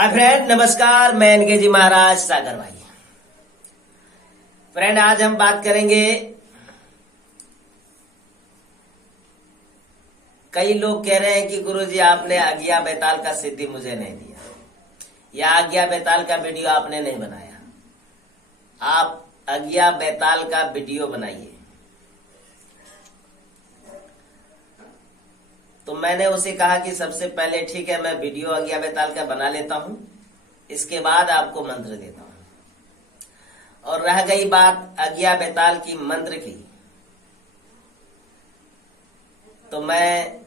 Hi friend, नमस्कार। मैं N K जी महाराज सागर भाई। फ्रेंड, आज हम बात करेंगे, कई लोग कह रहे हैं कि गुरुजी आपने आज्ञा बैताल का सिद्धि मुझे नहीं दिया, या आज्ञा बैताल का वीडियो आपने नहीं बनाया। आप आज्ञा बैताल का वीडियो बनाइए। तो मैंने उसे कहा कि सबसे पहले ठीक है, मैं वीडियो आज्ञा बैताल का बना लेता हूं, इसके बाद आपको मंत्र देता हूं। और रह गई बात आज्ञा बैताल की मंत्र की, तो मैं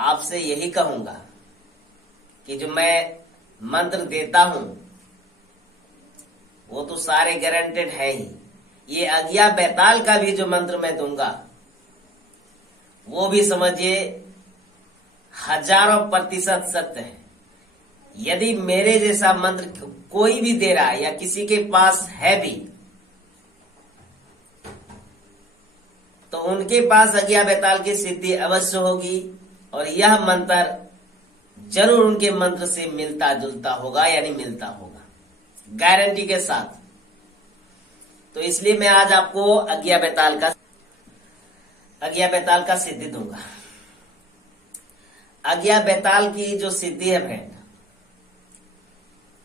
आपसे यही कहूंगा कि जो मैं मंत्र देता हूं वो तो सारे गारंटेड है ही। ये आज्ञा बैताल का भी जो मंत्र मैं दूंगा वो भी समझिए 1000% सत्य है। यदि मेरे जैसा मंत्र कोई भी दे रहा है या किसी के पास है भी, तो उनके पास आज्ञा बैताल की सिद्धि अवश्य होगी और यह मंत्र जरूर उनके मंत्र से मिलता जुलता होगा, यानी मिलता होगा, गारंटी के साथ। तो इसलिए मैं आज आपको आज्ञा बैताल का सिद्धि दूंगा। आज्ञा बैताल की जो सिद्धि है फ्रेंड,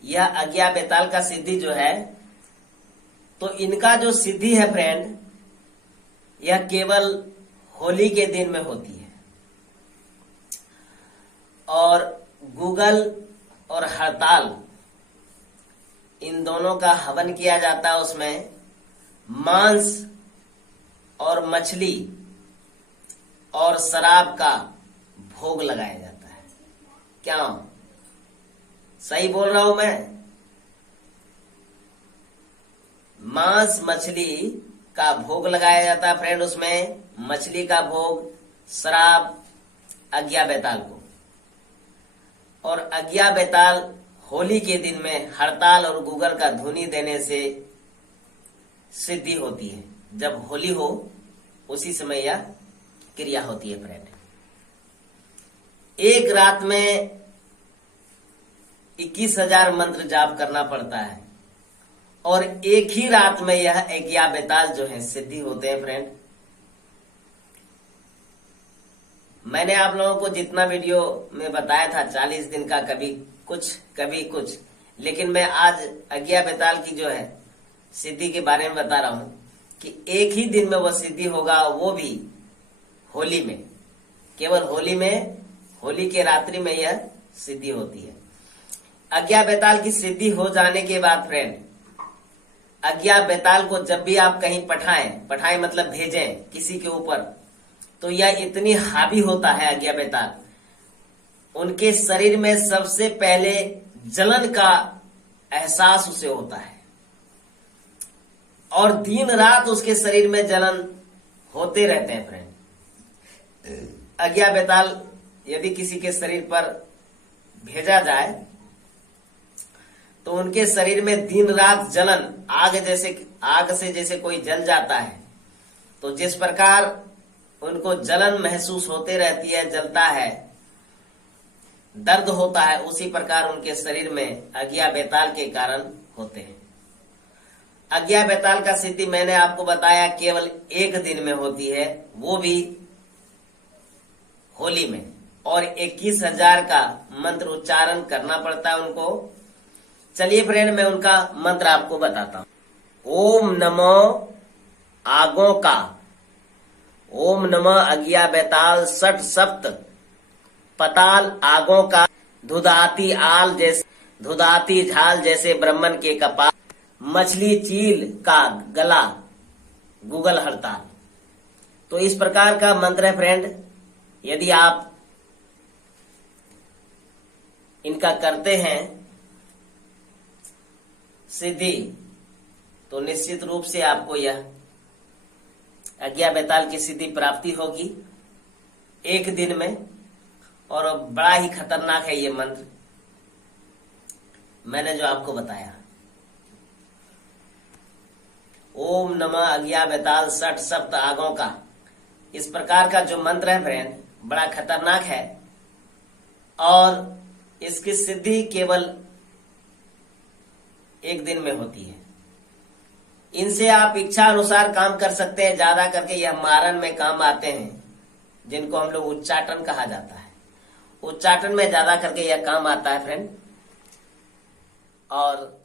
यह आज्ञा बैताल का सिद्धि जो है, तो इनका जो सिद्धि है फ्रेंड, यह केवल होली के दिन में होती है। और गूगल और हड़ताल, इन दोनों का हवन किया जाता है। उसमें मांस और मछली और शराब का भोग लगाया जाता है। क्या सही बोल रहा हूं मैं? मांस मछली का भोग लगाया जाता है फ्रेंड। उसमें मछली का भोग, शराब आज्ञा बैताल को। और आज्ञा बैताल होली के दिन में हड़ताल और गूगल का धुनी देने से सिद्धि होती है। जब होली हो उसी समय यह क्रिया होती है फ्रेंड। एक रात में 21,000 मंत्र जाप करना पड़ता है और एक ही रात में यह आज्ञा बैताल जो है सिद्धि होते हैं फ्रेंड। मैंने आप लोगों को जितना वीडियो में बताया था 40 दिन का, कभी कुछ, लेकिन मैं आज आज्ञा बैताल की जो है सिद्धि के बारे में बता रहा हूं कि एक ही दिन में वह सिद्धि होगा, वो भी होली में। केवल होली में, होली के रात्रि में यह सिद्धि होती है। आज्ञा बैताल की सिद्धि हो जाने के बाद फ्रेंड, आज्ञा बैताल को जब भी आप कहीं पठाएं मतलब भेजें किसी के ऊपर, तो यह इतनी हावी होता है आज्ञा बैताल, उनके शरीर में सबसे पहले जलन का एहसास उसे होता है और दिन रात उसके शरीर में जलन होते रहते हैं फ्रेंड। आज्ञा बैताल यदि किसी के शरीर पर भेजा जाए तो उनके शरीर में दिन रात जलन, आग से जैसे कोई जल जाता है, तो जिस प्रकार उनको जलन महसूस होते रहती है, जलता है, दर्द होता है, उसी प्रकार उनके शरीर में आज्ञा बैताल के कारण होते हैं। आज्ञा बैताल का सिद्धि मैंने आपको बताया केवल एक दिन में होती है, वो भी होली में, और 21,000 का मंत्र उच्चारण करना पड़ता है उनको। चलिए फ्रेंड, मैं उनका मंत्र आपको बताता हूं। ओम नमो आगों का, ओम नमः आज्ञा बैताल सठ सप्त पताल आगों का, धुदाती झाल जैसे ब्राह्मण के कपाल, मछली चील का गला गूगल हड़ताल। तो इस प्रकार का मंत्र है फ्रेंड। यदि आप इनका करते हैं सिद्धि, तो निश्चित रूप से आपको यह आज्ञा बैताल की सिद्धि प्राप्ति होगी एक दिन में। और बड़ा ही खतरनाक है ये मंत्र, मैंने जो आपको बताया। ओम नमः आज्ञा बैताल सठ सप्त आगों का, इस प्रकार का जो मंत्र है फ्रेंड, बड़ा खतरनाक है और इसकी सिद्धि केवल एक दिन में होती है। इनसे आप इच्छा अनुसार काम कर सकते हैं। ज्यादा करके यह मारन में काम आते हैं, जिनको हम लोग उच्चाटन कहा जाता है। उच्चाटन में ज्यादा करके यह काम आता है फ्रेंड। और